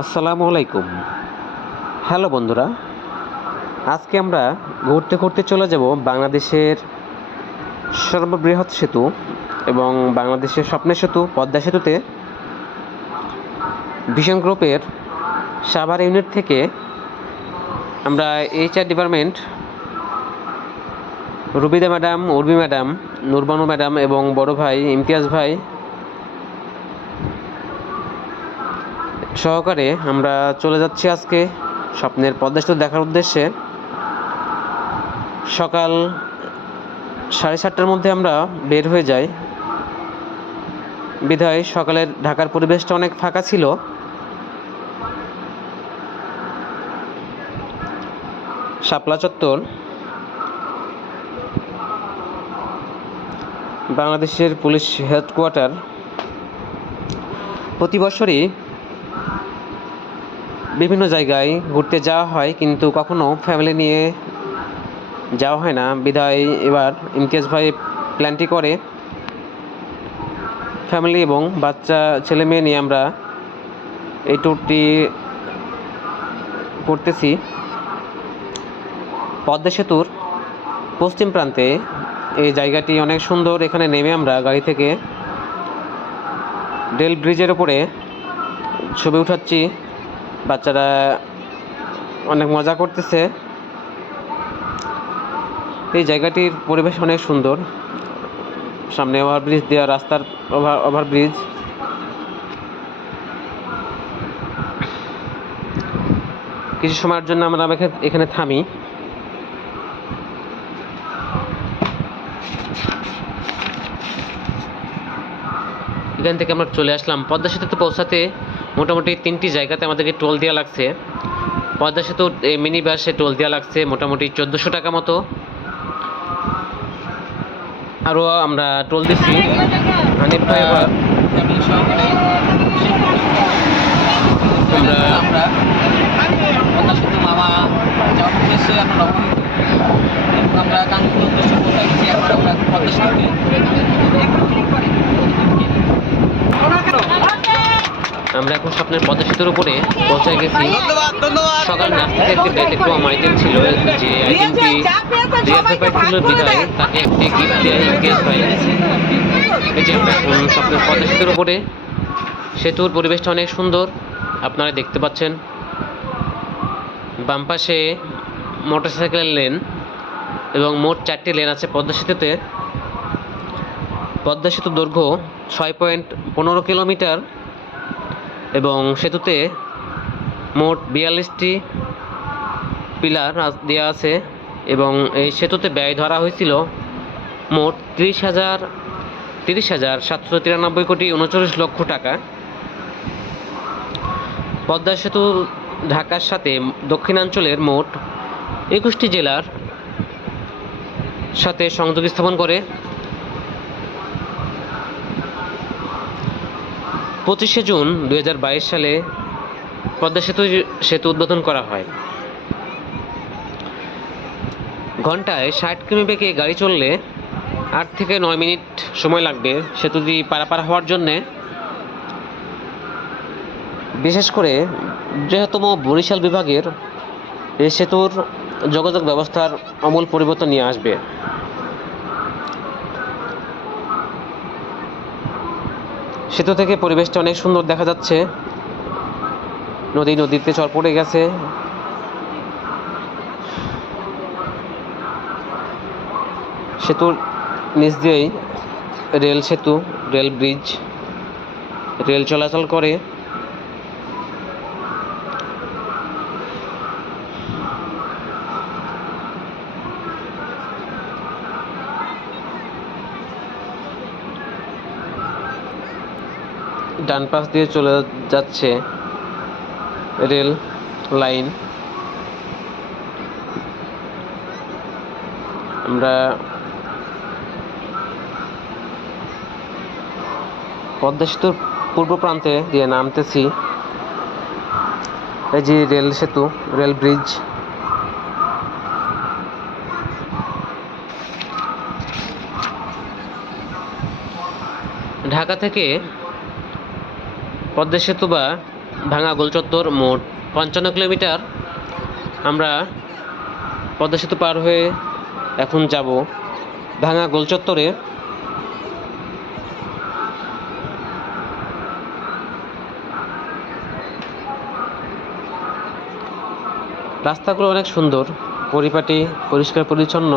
আসসালামু আলাইকুম। হ্যালো বন্ধুরা, আজকে আমরা ঘুরতে ঘুরতে চলে যাব বাংলাদেশের সর্ববৃহৎ সেতু এবং বাংলাদেশের স্বপ্নের সেতু পদ্মা সেতুতে ভিশন গ্রুপের সাভার ইউনিট থেকে আমরা HR department Rubida madam, Urmi madam, Nurbanu madam এবং বড় ভাই ইমতিয়াজ ভাই সহকারে আমরা চলে যাচ্ছি আজকে স্বপ্নের পদ্মা সেতু দেখার উদ্দেশ্যে। সকাল 7:30টার মধ্যে আমরা বের হয়ে যাই, বিধায় সকালের ঢাকার পরিবেশটা অনেক ফাঁকা ছিল। শাপলা চত্বর বাংলাদেশের পুলিশ হেডকোয়ার্টার। প্রতি বছরই বিভিন্ন জায়গায় ঘুরতে যাওয়া হয়, কিন্তু কখনো ফ্যামিলি নিয়ে যাওয়া হয় না, বিধায় এবার ইমতিয়াজ ভাই প্ল্যানটি করে ফ্যামিলি এবং বাচ্চা ছেলে মেয়ে নিয়ে আমরা এই ট্যুরটি করতেছি। পদ্মা সেতুর পশ্চিম প্রান্তে এই জায়গাটি অনেক সুন্দর। এখানে নেমে আমরা গাড়ি থেকে রেল ব্রিজের ওপরে ছবি উঠাচ্ছি, বাচ্চারা অনেক মজা করতেছে। এই জায়গাটির পরিবেশ অনেক সুন্দর, সামনে ওভারব্রিজ দেওয়া, রাস্তার ওভারব্রিজ। কিছু সময়ের জন্য আমরা এখানে থামি। এখান থেকে আমরা চলে আসলাম পদ্মা সেতুতে পৌঁছাতে। মোটামুটি 3টি জায়গাতে আমাদেরকে টোল দেওয়া লাগছে। পদ্মা সেতুর মিনি বাসে টোল দেওয়া লাগছে মোটামুটি 1400 টাকা মতো। আরও আমরা টোল দিচ্ছি হানিফ ভাই। এবার আমরা পদ্মা সেতু মামা যাওয়ার উদ্দেশ্যে আমরা রওনা হই এবং আমরা কাঙ্ক্ষিত উদ্দেশ্যে পৌঁছে গেছি। এখন আমরা পদ্মা সেতুতে আমরা এখন স্বপ্নের পদ্মা সেতুর উপরে পৌঁছে গেছি। সকাল নাস্তা থেকে ব্যতিক্রম আইটেম ছিল, যে আইটেমটি রিয়াজ ভাই ছিল বিধায় তাকে একটি গিফট দেয় ইমতিয়াজ ভাই। এই যে আমরা এখন স্বপ্নের পদ্মা সেতুর উপরে। সেতুর পরিবেশটা অনেক সুন্দর, আপনারা দেখতে পাচ্ছেন। বাম পাশে মোটরসাইকেলের লেন এবং মোট 4টি লেন আছে পদ্মা সেতুতে। পদ্মা সেতুর দৈর্ঘ্য 6.15 কিলোমিটার এবং সেতুতে মোট 42টি পিলার দেওয়া আছে এবং এই সেতুতে ব্যয় ধরা হয়েছিল মোট 30,793 কোটি 39 লক্ষ টাকা। পদ্মা সেতু ঢাকার সাথে দক্ষিণাঞ্চলের মোট 21টি জেলার সাথে সংযোগ স্থাপন করে। 25শে জুন 2022 সালে পদ্মা সেতু উদ্বোধন করা হয়। ঘন্টায় 60 কিমি বেগে গাড়ি চললে 8 থেকে 9 মিনিট সময় লাগবে সেতুটি পারাপার হওয়ার জন্যে। বিশেষ করে বৃহত্তম বরিশাল বিভাগের এই সেতুর যোগাযোগ ব্যবস্থার আমূল পরিবর্তন নিয়ে আসবে। সেতু থেকে পরিবেশটা অনেক সুন্দর দেখা যাচ্ছে। নদীতে চর পড়ে গেছে। সেতুর নিচ দিয়েই রেল সেতু, রেল ব্রিজ, রেল চলাচল করে। ডান পাশ দিয়ে চলে যাচ্ছে রেল লাইন। আমরা পদ্মা সেতুর পূর্ব প্রান্তে দিয়ে নামতেছি। এই যে রেল সেতু, রেল ব্রিজ। ঢাকা থেকে পদ্মা সেতু বা ভাঙা গোলচত্বর মোট 55 কিলোমিটার। আমরা পদ্মা সেতু পার হয়ে এখন যাব ভাঙা গোলচত্বরে। রাস্তাগুলো অনেক সুন্দর, পরিপাটি, পরিষ্কার পরিচ্ছন্ন।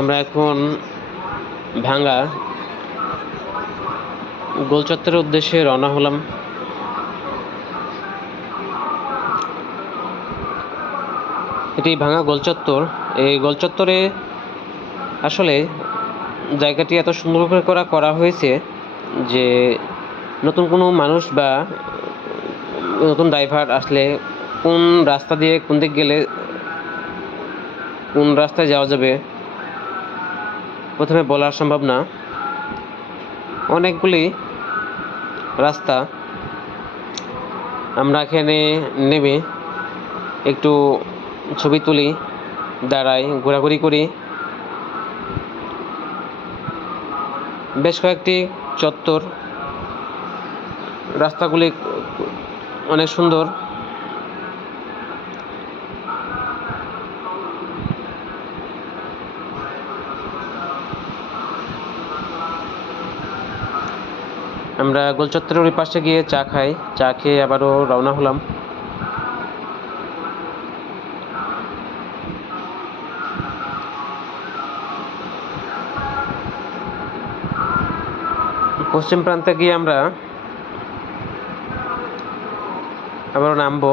আমরা এখন ভাঙা গোলচত্বরের উদ্দেশ্যে রওনা হলাম। এটি ভাঙা গোলচত্বর। এই গোলচত্বরে আসলে জায়গাটি এত সুন্দর করে করা হয়েছে যে নতুন কোনো মানুষ বা নতুন ড্রাইভার আসলে কোন রাস্তা দিয়ে কোন দিক গেলে কোন রাস্তায় যাওয়া যাবে প্রথমে বলা সম্ভব না। অনেকগুলি রাস্তা। আমরা এখানে নেমে একটু ছবি তুলি, দাঁড়াই, ঘোরাঘুরি করি। বেশ কয়েকটি চত্বর, রাস্তাগুলি অনেক সুন্দর। আমরা গোলচত্বরের ওই পাশে গিয়ে চা খাই, চা খেয়ে আবারও রওনা হলাম। পশ্চিম প্রান্তে গিয়ে আমরা আবারও নামবো।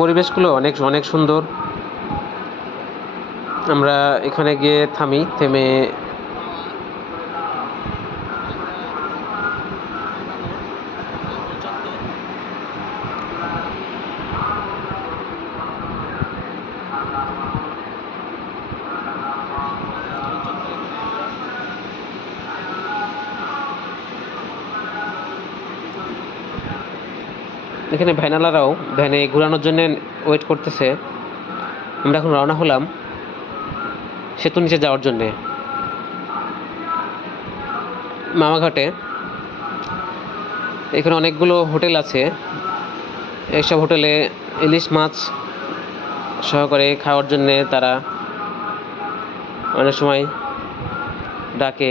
পরিবেশগুলো অনেক অনেক সুন্দর। আমরা এখানে গিয়ে থামি, থেমে এখানে ভ্যানালারাও ভ্যানে ঘোরানোর জন্য ওয়েট করতেছে। আমরা এখন রওনা হলাম সেতুর নিচে যাওয়ার জন্যে মামাঘাটে। এখানে অনেকগুলো হোটেল আছে। এইসব হোটেলে ইলিশ মাছ সহকারে খাওয়ার জন্যে তারা অনেক সময় ডাকে।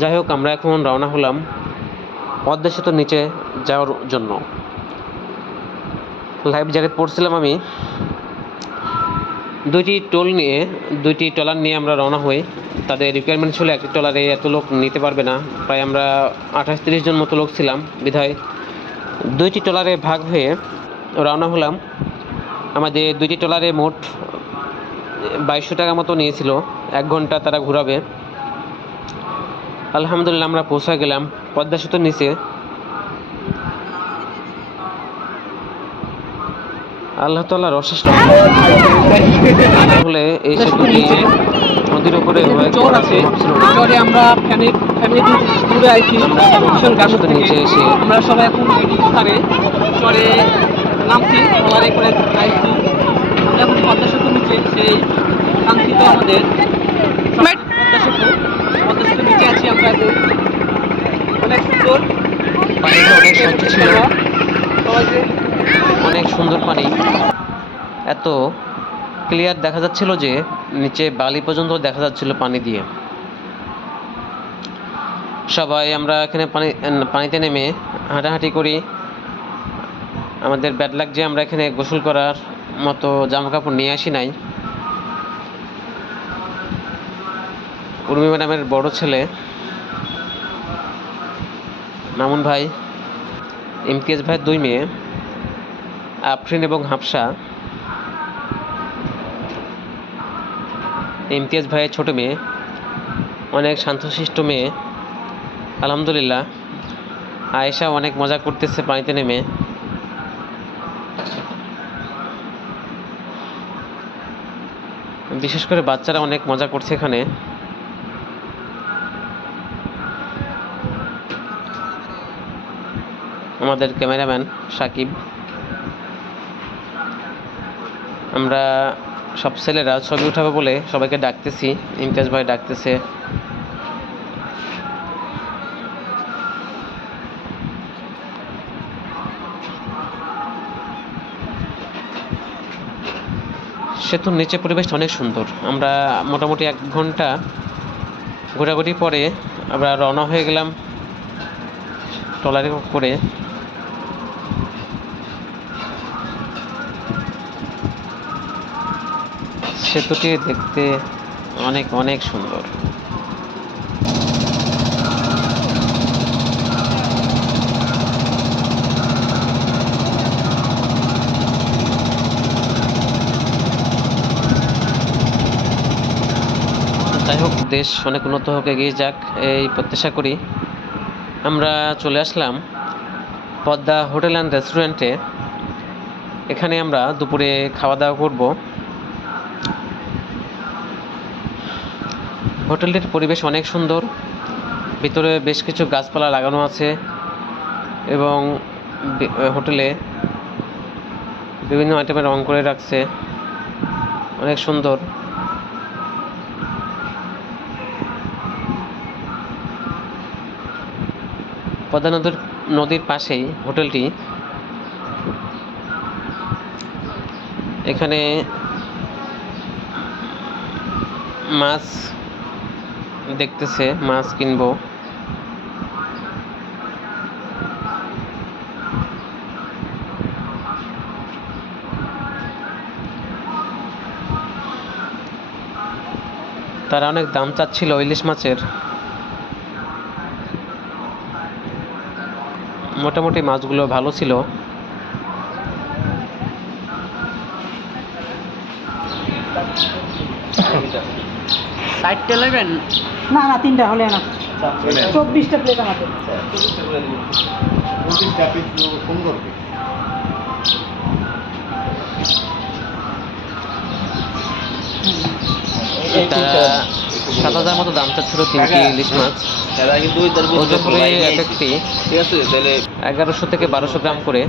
যাই হোক, আমরা এখন রওনা হলাম পদ্মা সেতুর নিচে যাওয়ার জন্য। লাইফ জ্যাকেট পরছিলাম আমি। দুইটি ট্রলার নিয়ে আমরা রওনা হই। তাদের রিকোয়ারমেন্ট ছিল একটি ট্রলারে এত লোক নিতে পারবে না। প্রায় আমরা 28-30 জন মতো লোক ছিলাম, বিধায় দুইটি ট্রলারে ভাগ হয়ে রওনা হলাম। আমাদের দুইটি ট্রলারে মোট 2200 টাকা মতো নিয়েছিল। 1 ঘন্টা তারা ঘোরাবে। আলহামদুলিল্লাহ আমরা পৌঁছে গেলাম পদ্মা সেতুর নিচে। আল্লাহ তাআলার অশেষ হলে এই সেতুটি নদীর উপরে চর আছে, চরে আমরা ফ্যামিলি ঘুরে আইছি। নিচে এসে আমরা সবাই এখন ধারে চরে নামছি, ট্রলারে করে আইছি। আমরা এখন পদ্মা সেতুর নিচে, সেই কাঙ্ক্ষিত আমাদের পদ্মা সেতুর নিচে আছি আমরা এখন। অনেক সুন্দর, পানিটা অনেক স্বচ্ছ ছিল, অনেক সুন্দর পানি। এত ক্লিয়ার দেখা যাচ্ছিল যে নিচে বালি পর্যন্ত দেখা যাচ্ছিল পানি দিয়ে। সবাই আমরা এখানে পানিতে নেমে হাঁটাহাঁটি করি। আমাদের ব্যাড লাগ যে আমরা এখানে গোসল করার মতো জামা কাপড় নিয়ে আসি নাই। উর্মি ম্যাডামের বড় ছেলে মামুন ভাই, ইমতিয়াজ ভাইয়ের 2 মেয়ে আফরিন এবং হাফসা, ইমতিয়াজ ভাইয়ের ছোট মেয়ে, অনেক শান্তশিষ্ট মেয়ে। আলহামদুলিল্লাহ আয়েশা অনেক মজা করতেছে পানিতে নেমে। বিশেষ করে বাচ্চারা অনেক মজা করছে এখানে। আমাদের ক্যামেরাম্যান সাকিব, আমরা সব ছেলেরা ছবি উঠাবো বলে সবাইকে ডাকতেছি, ইমতিয়াজ ভাই ডাকতেছে। সেতুর নিচে পরিবেশটা অনেক সুন্দর। আমরা মোটামুটি 1 ঘন্টা ঘোরাঘুরি পরে আমরা রওনা হয়ে গেলাম ট্রলারে করে। সেতুটি দেখতে অনেক অনেক সুন্দর। যাই হোক, দেশ অনেক উন্নত হোক, এগিয়ে যাক, এই প্রত্যাশা করি। আমরা চলে আসলাম পদ্মা হোটেল অ্যান্ড রেস্টুরেন্টে। এখানে আমরা দুপুরে খাওয়া দাওয়া করব। হোটেলটির পরিবেশ অনেক সুন্দর, ভিতরে বেশ কিছু গাছপালা লাগানো আছে এবং হোটেলে বিভিন্ন আইটেমের রং করে রাখছে, অনেক সুন্দর। পদ্মা নদীর পাশেই হোটেলটি। এখানে মাছ দেখতেছে, মাছ কিনবো। তারা অনেক দাম চাচ্ছিল ইলিশ মাছের। মোটামুটি মাছগুলো ভালো ছিল। না না 3টা হলে না, 24টা প্লেট আমাদের। তারা 7,000 মতো দাম চাচ্ছিল 3টি ইলিশ মাছ। ওজন করে এক একটি 1100 থেকে 1200 গ্রাম করে।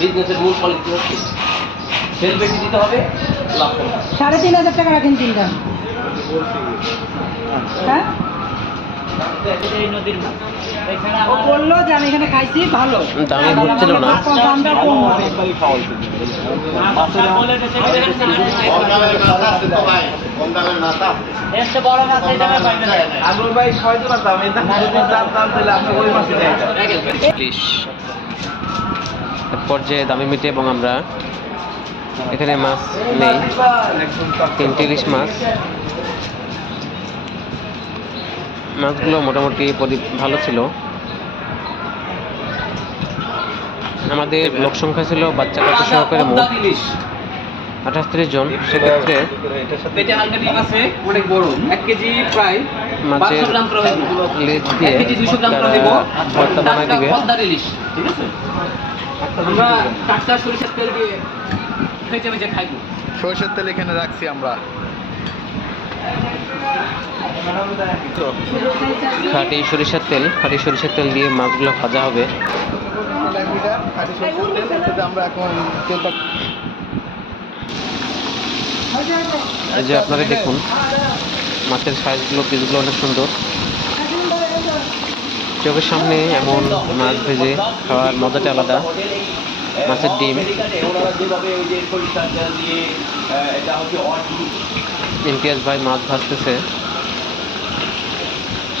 বিজনেসের মূল পলিসি হচ্ছে সেল বেশি দিতে হবে, লাভ কম। 3,500 টাকা রাখেন 3টা। হ্যাঁ, ও বললো যে আমি এখানে খাইছি ভালো, দামে হচ্ছিল না। দামটা কম হবে। ইলিশ এক পর্যায়ে দামে মিটে এবং আমরা এখানে মাছ নেই, 3টি ইলিশ মাছ। মাছগুলো মোটামুটি ভালো ছিল। আমাদের লোক সংখ্যা ছিল বাচ্চা কাচ্চা সহকারে মোট 28-30 জন। সেক্ষেত্রে পেটে হালকা ডিম আছে, অনেক বড়, 1 কেজি প্রায় মাছের 500 গ্রাম করে হইব। লেজ 1 দিয়ে কেজি 200 গ্রাম করে হইব। ভর্তা বানাই দিবে। পদ্মার ইলিশ, ঠিক আছে? আমরা টাটকা সরিষার তেল দিয়ে ভেজে ভেজে খাইবো। সরষের তেল এখানে রাখছি আমরা। খাঁটি সরিষার তেল দিয়ে মাছগুলো ভাজা হবে। আমরা এখন এই যে আপনারা দেখুন, মাছের সাইজগুলো, পিসগুলো অনেক সুন্দর। চোখের সামনে এমন মাছ ভেজে খাওয়ার মজাটা আলাদা। মাছের ডিম, ইমতিয়াজ ভাই মাছ ভাজতেছে,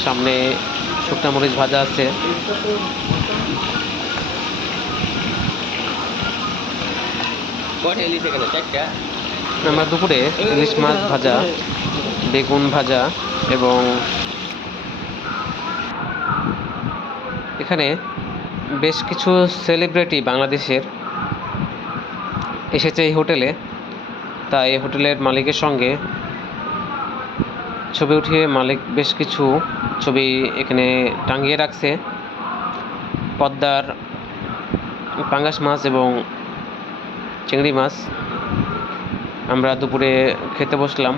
সামনে শুকনা মরিচ ভাজা আছে। আমরা দুপুরে ইলিশ মাছ ভাজা, বেগুন ভাজা এবং এখানে বেশ কিছু সেলিব্রিটি বাংলাদেশের এসেছে এই হোটেলে। তাই এই হোটেলের মালিকের সঙ্গে ছবি উঠিয়ে মালিক বেশ কিছু ছবি এখানে টাঙিয়ে রাখছে। পদ্মার পাঙ্গাস মাছ এবং চিংড়ি মাছ। আমরা দুপুরে খেতে বসলাম।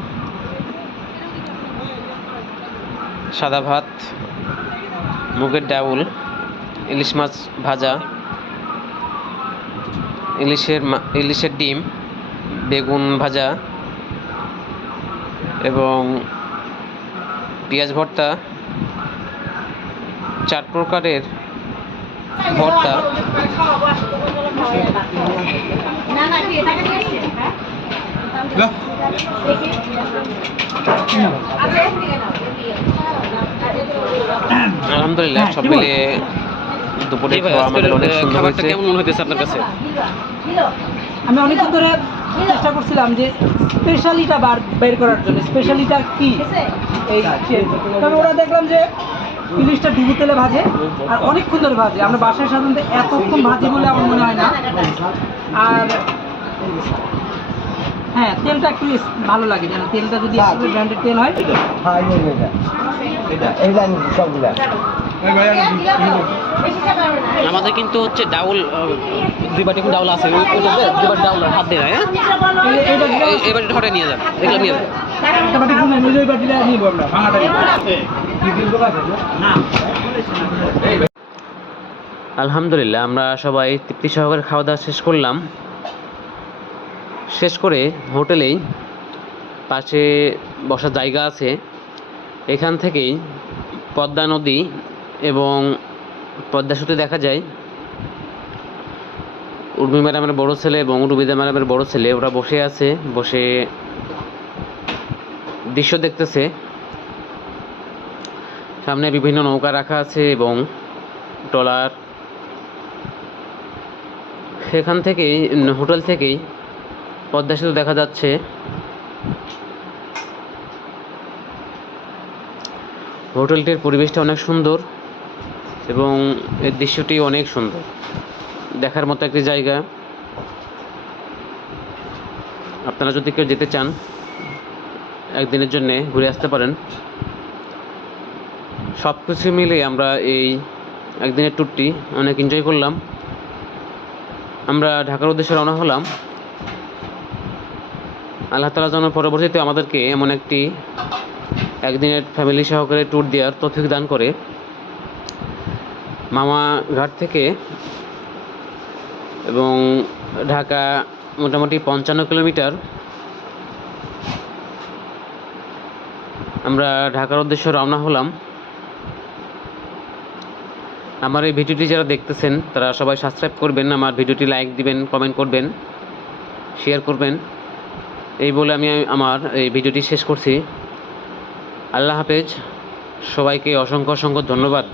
সাদা ভাত, মুগের ডাউল, ইলিশ মাছ ভাজা, ইলিশের ডিম, বেগুন ভাজা এবং পেঁয়াজ ভর্তা, 4 প্রকারের ভর্তা। আলহামদুলিল্লাহ, সব মিলিয়ে দুপুরে খাওয়া আমাদের অনেক সুন্দর হয়েছে। কেমন মনে হইতেছে আপনার কাছে? আমি অনেকক্ষণ ধরে চেষ্টা করছিলাম যে স্পেশালিটা বের করার জন্য, স্পেশালিটা কি এই, তবে ওরা দেখলাম যে ইলিশটা ডুবো তেলে ভাজে আর অনেকক্ষণ ধরে ভাজে। আমরা বাসায় সাধারণত এতক্ষণ ভাজি বলে আমার মনে হয় না। আর হ্যাঁ, তেলটা একটু ভালো লাগে, যেন তেলটা যদি ব্র্যান্ডের তেল হয়। আমাদের কিন্তু হচ্ছে ডাউল, 2 বাটি ডাউল আছে, 2 বাটি ডাউল হাত দিয়ে, হ্যাঁ এই বাটি ধরে নিয়ে যান, এগুলো নিয়ে যান। একটা বাটি কমে নিলে ওই বাটিটা নিব আমরা, ভাঙাটা নিব। আলহামদুলিল্লাহ, আমরা সবাই তৃপ্তি সহকারে খাওয়া দাওয়া শেষ করলাম। শেষ করে হোটেলেই পাশে বসার জায়গা আছে, এখান থেকেই পদ্মা নদী এবং পদ্মা সেতু দেখা যায়। উর্মি ম্যাডামের বড় ছেলে এবং রুবিদা ম্যাডামের বড় ছেলে ওরা বসে আছে, বসে দৃশ্য দেখতেছে। সামনে বিভিন্ন নৌকা রাখা আছে এবং ট্রলার। সেখান থেকেই, হোটেল থেকেই পদ্মা সেতু দেখা যাচ্ছে। হোটেলটির পরিবেশটা অনেক সুন্দর এবং এর দৃশ্যটি অনেক সুন্দর, দেখার মতো একটি জায়গা। আপনারা যদি কেউ যেতে চান, একদিনের জন্য ঘুরে আসতে পারেন। সব কিছু মিলে আমরা এই একদিনের ট্যুরটি অনেক এনজয় করলাম। আমরা ঢাকার উদ্দেশ্যে রওনা হলাম। আল্লাহ তাআলা যেন পরবর্তীতে আমাদেরকে এমন একটি একদিনের ফ্যামিলি সহকারে ট্যুর দেওয়ার তৌফিক দান করে। মামা ঘাট থেকে এবং ঢাকা মোটামুটি 55 কিলোমিটার। আমরা ঢাকার উদ্দেশ্যে রওনা হলাম। আমার এই ভিডিওটি যারা দেখতেছেন তারা সবাই সাবস্ক্রাইব করবেন, আমার ভিডিওটি লাইক দিবেন, কমেন্ট করবেন, শেয়ার করবেন। এই বলে আমি আমার এই ভিডিওটি শেষ করছি। আল্লাহ হাফেজ, সবাইকে অসংখ্য অসংখ্য ধন্যবাদ।